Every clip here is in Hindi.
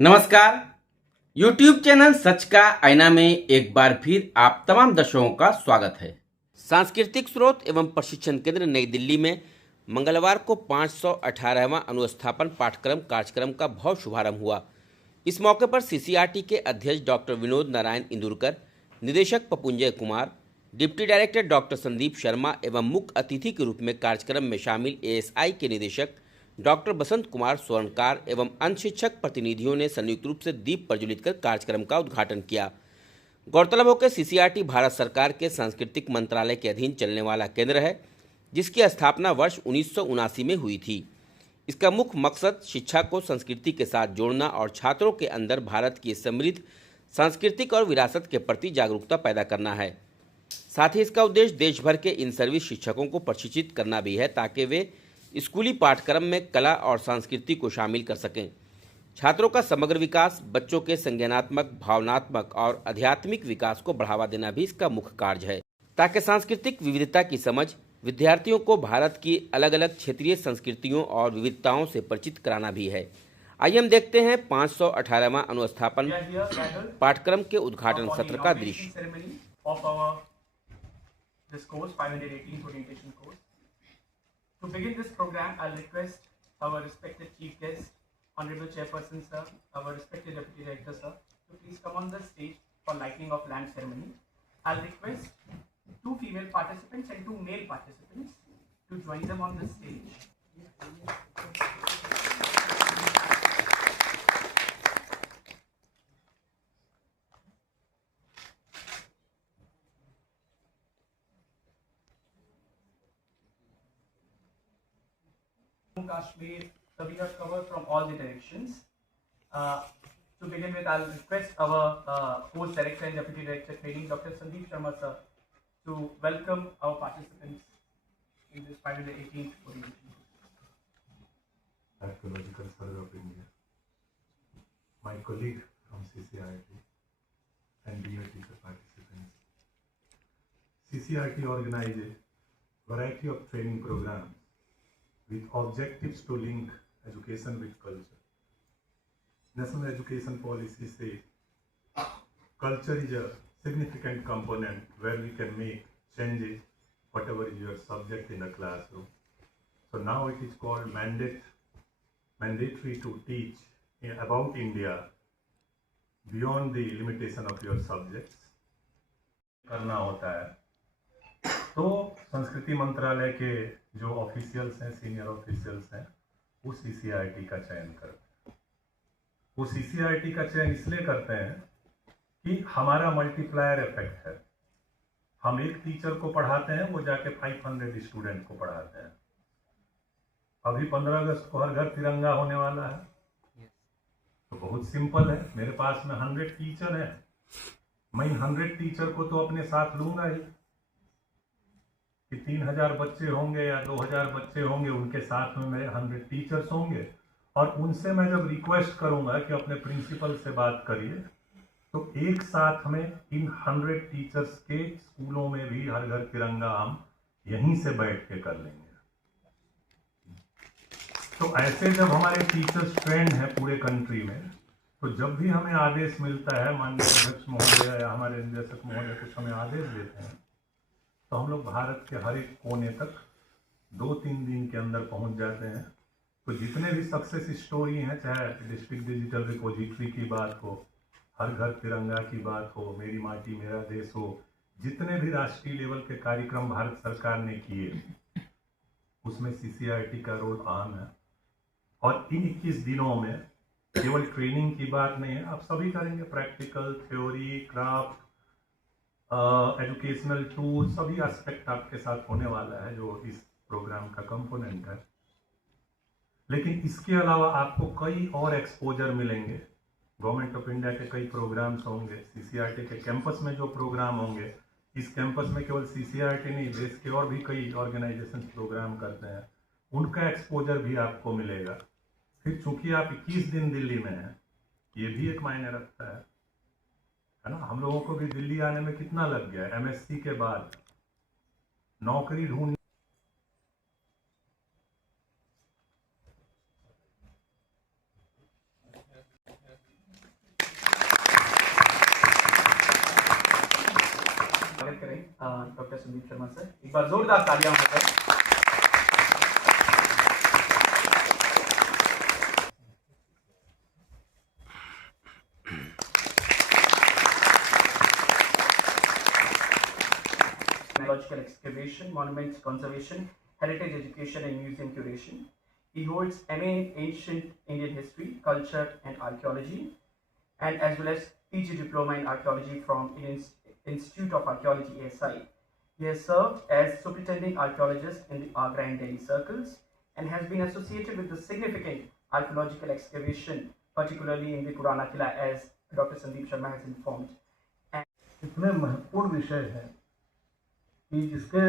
नमस्कार। YouTube चैनल सच का आईना में एक बार फिर आप तमाम दर्शकों का स्वागत है। सांस्कृतिक स्रोत एवं प्रशिक्षण केंद्र नई दिल्ली में मंगलवार को 518वां अनुस्थापन पाठ्यक्रम कार्यक्रम का भव्य शुभारंभ हुआ। इस मौके पर सीसीआरटी के अध्यक्ष डॉक्टर विनोद नारायण इंदुरकर, निदेशक पपुंजय Kumar, deputy director doctor Sandeep Sharma एवं मुख्य अतिथि के रूप में कार्यक्रम में शामिल एएसआई के निदेशक डॉक्टर बसंत कुमार स्वर्णकार एवं अन्य शिक्षक प्रतिनिधियों ने संयुक्त रूप से दीप प्रज्वलित कर कार्यक्रम का उद्घाटन किया। गौरतलब हो कि सीसीआरटी भारत सरकार के सांस्कृतिक मंत्रालय के अधीन चलने वाला केंद्र है, जिसकी स्थापना वर्ष 1979 में हुई थी। इसका मुख्य मकसद शिक्षा को संस्कृति के साथ जोड़ना और छात्रों के अंदर भारत की समृद्ध सांस्कृतिक और विरासत के प्रति जागरूकता पैदा करना है। साथ ही इसका उद्देश्य देश भर के इन सर्विस शिक्षकों को प्रशिक्षित करना भी है, ताकि वे स्कूली पाठ्यक्रम में कला और संस्कृति को शामिल कर सकें। छात्रों का समग्र विकास, बच्चों के संज्ञानात्मक, भावनात्मक और आध्यात्मिक विकास को बढ़ावा देना भी इसका मुख्य कार्य है, ताकि सांस्कृतिक विविधता की समझ विद्यार्थियों को भारत की अलग अलग क्षेत्रीय संस्कृतियों और विविधताओं से परिचित कराना भी है। आइए हम देखते हैं 518वां अनुस्थापन पाठ्यक्रम के उद्घाटन सत्र का दृश्य। To begin this program, I'll request our respected Chief Guest, Honorable Chairperson Sir, our respected Deputy Director Sir, to please come on the stage for lighting of lamp ceremony. I'll request 2 female participants and 2 male participants to join them on the stage. Kashmir, so we have covered from all the directions. To begin with, I'll request our Post Director and Deputy Director Training, Dr. Sandeep Sharma sir, to welcome our participants in this 518th orientation. Archaeological Survey of India, my colleague from CCRT and dear teacher participants. CCRT organizes a variety of training programs with objectives to link education with culture. National Education Policy says culture is a significant component where we can make changes whatever is your subject in a classroom. So now it is called mandatory to teach about India beyond the limitation of your subjects. करना होता है तो संस्कृति मंत्रालय के जो ऑफिशियल्स हैं, सीनियर ऑफिशियल्स हैं, वो सीसीआरटी का चयन करते हैं। वो सीसीआरटी का चयन इसलिए करते हैं कि हमारा मल्टीप्लायर इफेक्ट है। हम एक टीचर को पढ़ाते हैं, वो जाके 500 स्टूडेंट को पढ़ाते हैं। अभी 15 अगस्त को हर घर तिरंगा होने वाला है, तो बहुत सिंपल है। मेरे पास में 100 टीचर हैं, मैं 100 टीचर को तो अपने साथ लूंगा ही कि 3000 बच्चे होंगे या 2000 बच्चे होंगे, उनके साथ में मेरे 100 टीचर्स होंगे। और उनसे मैं जब रिक्वेस्ट करूंगा कि अपने प्रिंसिपल से बात करिए, तो एक साथ में इन 100 टीचर्स के स्कूलों में भी हर घर तिरंगा हम यहीं से बैठ के कर लेंगे। तो ऐसे जब हमारे टीचर्स ट्रेंड हैं पूरे कंट्री में, तो जब भी हमें आदेश मिलता है, माननीय अध्यक्ष महोदय या हमारे निदेशक महोदय कुछ हमें आदेश देते हैं, तो हम लोग भारत के हर एक कोने तक 2-3 दिन के अंदर पहुंच जाते हैं। तो जितने भी सक्सेस स्टोरी हैं, चाहे डिस्ट्रिक्ट डिजिटल रिपोजिटरी की बात हो, हर घर तिरंगा की बात हो, मेरी माटी मेरा देश हो, जितने भी राष्ट्रीय लेवल के कार्यक्रम भारत सरकार ने किए, उसमें सीसीआरटी का रोल अहम है। और इन 21 दिनों में केवल ट्रेनिंग की बात नहीं है, आप सभी करेंगे practical, theory, craft, educational tool, सभी एस्पेक्ट आपके साथ होने वाला है जो इस प्रोग्राम का कंपोनेंट है। लेकिन इसके अलावा आपको कई और एक्सपोजर मिलेंगे। गवर्नमेंट ऑफ इंडिया के कई प्रोग्राम्स होंगे, सीसीआरटी के कैंपस में जो प्रोग्राम होंगे, इस कैंपस में केवल सीसीआरटी नहीं, देश के और भी कई ऑर्गेनाइजेशन प्रोग्राम करते हैं, उनका एक्सपोजर भी आपको मिलेगा। फिर चूंकि आप 21 दिन दिल्ली में हैं, ये भी एक मायने रखता है ना। हम लोगों को भी दिल्ली आने में कितना लग गया, एमएससी के बाद नौकरी ढूंढ डॉक्टर संदीप शर्मा सर। एक बार जोरदार तालियां हो sir. Archaeological excavation, monuments conservation, heritage education and museum curation. He holds MA in ancient Indian history, culture and archaeology, and as well as PG diploma in archaeology from Indian Institute of Archaeology ASI. He has served as superintending archaeologist in the Agra and Delhi circles and has been associated with the significant archaeological excavation, particularly in the Purana Killa, as Dr. Sandeep Sharma has informed. इतने महत्वपूर्ण विषय है कि जिसके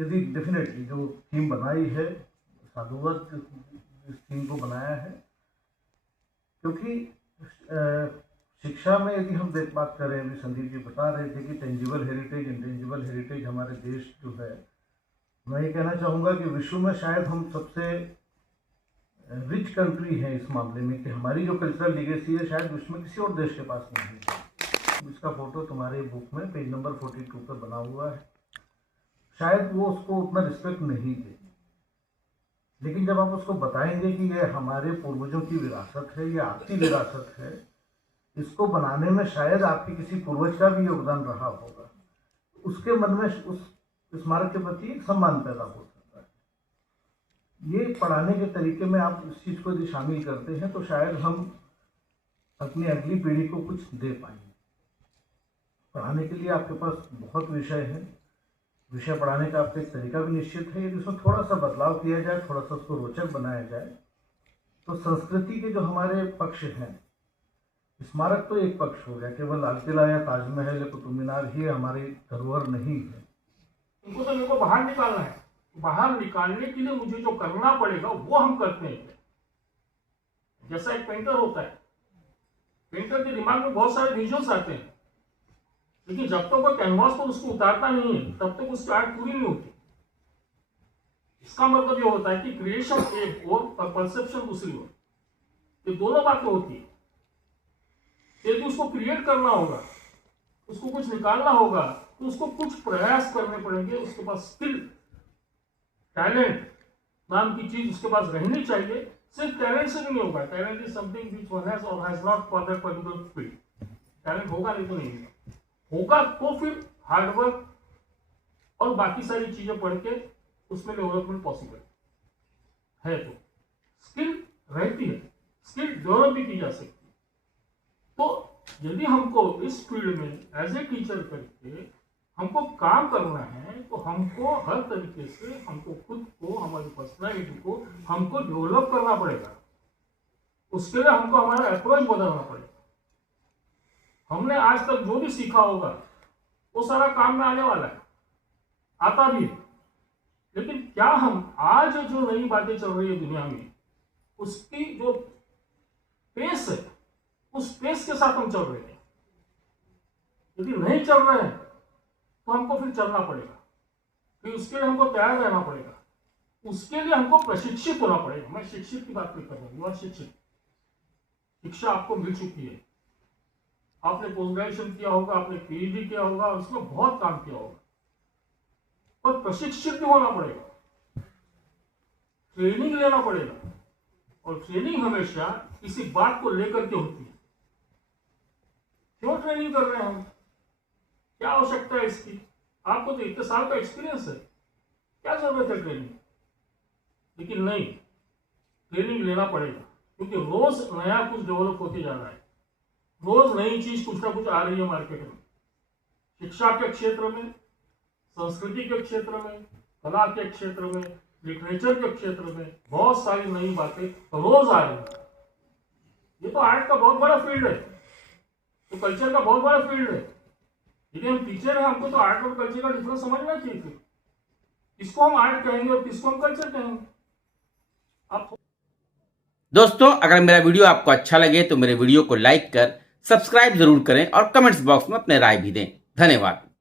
यदि डेफिनेटली जो थीम बनाई है साधुवाद इस थीम को बनाया है, क्योंकि शिक्षा में यदि हम बात करें, अभी संदीप जी बता रहे थे कि टेंजिबल हेरिटेज इंटेंजिबल हेरिटेज हमारे देश जो है, मैं ये कहना चाहूँगा कि विश्व में शायद हम सबसे रिच कंट्री है इस मामले में कि हमारी जो कल्चरल लीगेसी है शायद विश्व में किसी और देश के पास नहीं है। इसका फोटो तुम्हारे बुक में पेज नंबर 42 पर बना हुआ है। शायद वो उसको उतना रिस्पेक्ट नहीं दे, लेकिन जब आप उसको बताएंगे कि ये हमारे पूर्वजों की विरासत है, ये आपकी विरासत है, इसको बनाने में शायद आपके किसी पूर्वज का भी योगदान रहा होगा, उसके मन में उस स्मारक के प्रति एक सम्मान पैदा हो सकता है। ये पढ़ाने के तरीके में आप इस चीज़ को यदि शामिल करते हैं तो शायद हम अपनी अगली पीढ़ी को कुछ दे पाएंगे। पढ़ाने के लिए आपके पास बहुत विषय हैं, विषय पढ़ाने का आपका एक तरीका भी निश्चित है। यदि उसमें थोड़ा सा बदलाव किया जाए, थोड़ा सा उसको रोचक बनाया जाए, तो संस्कृति के जो हमारे पक्ष हैं, स्मारक तो एक पक्ष हो गया, केवल लाल किला या ताजमहल या कुतुब मीनार ही हमारी धरोहर नहीं है। उनको तो मेरे को बाहर निकालना है। बाहर निकालने के लिए मुझे जो करना पड़ेगा वो हम करते हैं। जैसा एक पेंटर होता है, पेंटर के दिमाग में बहुत सारे विजुअल्स आते हैं, लेकिन जब तक वो कैनवास पर उसको उतारता नहीं है तब तक उसकी आर्ट पूरी नहीं होती। इसका मतलब ये होता है कि क्रिएशन एक और परसेप्शन दूसरी ओर, ये दोनों बातें होती है। यदि उसको क्रिएट करना होगा, उसको कुछ निकालना होगा, तो उसको कुछ प्रयास करने पड़ेंगे। उसके पास स्किल, टैलेंट नाम की चीज उसके पास रहनी चाहिए। सिर्फ टैलेंट से भी नहीं होगा। Talent is something which one has or has not for that particular field. Talent होगा नहीं तो नहीं होगा तो फिर हार्डवर्क और बाकी सारी चीजें पढ़ के उसमें डेवलपमेंट पॉसिबल है। तो स्किल रहती है, स्किल डेवलप भी की जा सकती है। तो यदि हमको इस फील्ड में एज ए टीचर करके हमको काम करना है, तो हमको हर तरीके से हमको खुद को, हमारी पर्सनैलिटी को हमको डेवलप करना पड़ेगा। उसके लिए हमको हमारा अप्रोच बदलना पड़ेगा। हमने आज तक जो भी सीखा होगा वो सारा काम में आने वाला है, आता भी है, लेकिन क्या हम आज जो नई बातें चल रही है दुनिया में, उसकी जो पेस है, उस पेस के साथ हम चल रहे हैं? यदि नहीं चल रहे हैं तो हमको फिर चलना पड़ेगा, फिर उसके लिए हमको तैयार रहना पड़ेगा, उसके लिए हमको प्रशिक्षित होना पड़ेगा। मैं शिक्षित की बात नहीं कर रहा हूँ, शिक्षित शिक्षा आपको मिल चुकी है, आपने पोस्ट ग्रेजुएशन किया होगा, आपने पीएचडी किया होगा, उसमें बहुत काम किया होगा, पर प्रशिक्षित भी होना पड़ेगा, ट्रेनिंग लेना पड़ेगा। और ट्रेनिंग हमेशा किसी बात को लेकर के होती है। क्यों ट्रेनिंग कर रहे हैं हम? क्या आवश्यकता है इसकी? आपको तो इतने साल का एक्सपीरियंस है, क्या जरूरत है ट्रेनिंग? लेकिन नहीं, ट्रेनिंग लेना पड़ेगा, क्योंकि रोज नया कुछ डेवलप होते जा रहा है, रोज नई चीज कुछ ना कुछ आ रही है मार्केट में। शिक्षा के क्षेत्र में, संस्कृति के क्षेत्र में, कला के क्षेत्र में, लिटरेचर के क्षेत्र में बहुत सारी नई बातें रोज आ रही है। ये तो आर्ट का बहुत बड़ा फील्ड है, तो कल्चर का बहुत बड़ा फील्ड है। यदि हम टीचर हैं, हमको तो आर्ट और कल्चर का डिफरेंस समझना चाहिए। फिर किसको हम आर्ट कहेंगे और किसको हम कल्चर कहेंगे? आप दोस्तों, अगर मेरा वीडियो आपको अच्छा लगे तो मेरे वीडियो को लाइक कर सब्सक्राइब जरूर करें और कमेंट्स बॉक्स में अपने राय भी दें। धन्यवाद।